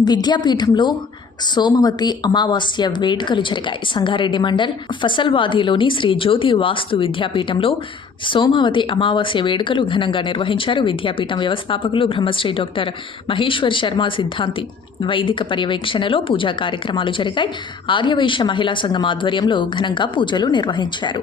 విద్యాపీఠంలో సోమవతి అమావాస్య వేడుకలు జరిగాయి. సంగారెడ్డి మండల్ ఫసల్వాదిలోని శ్రీ జ్యోతి వాస్తు విద్యాపీఠంలో సోమవతి అమావాస్య వేడుకలు ఘనంగా నిర్వహించారు. విద్యాపీఠం వ్యవస్థాపకులు బ్రహ్మశ్రీ డాక్టర్ మహేశ్వర్ శర్మ సిద్ధాంతి. వైదిక పర్యవేక్షణలో పూజా కార్యక్రమాలు జరిగాయి. ఆర్యవైశ్య మహిళా సంఘం ఆధ్వర్యంలో ఘనంగా పూజలు నిర్వహించారు.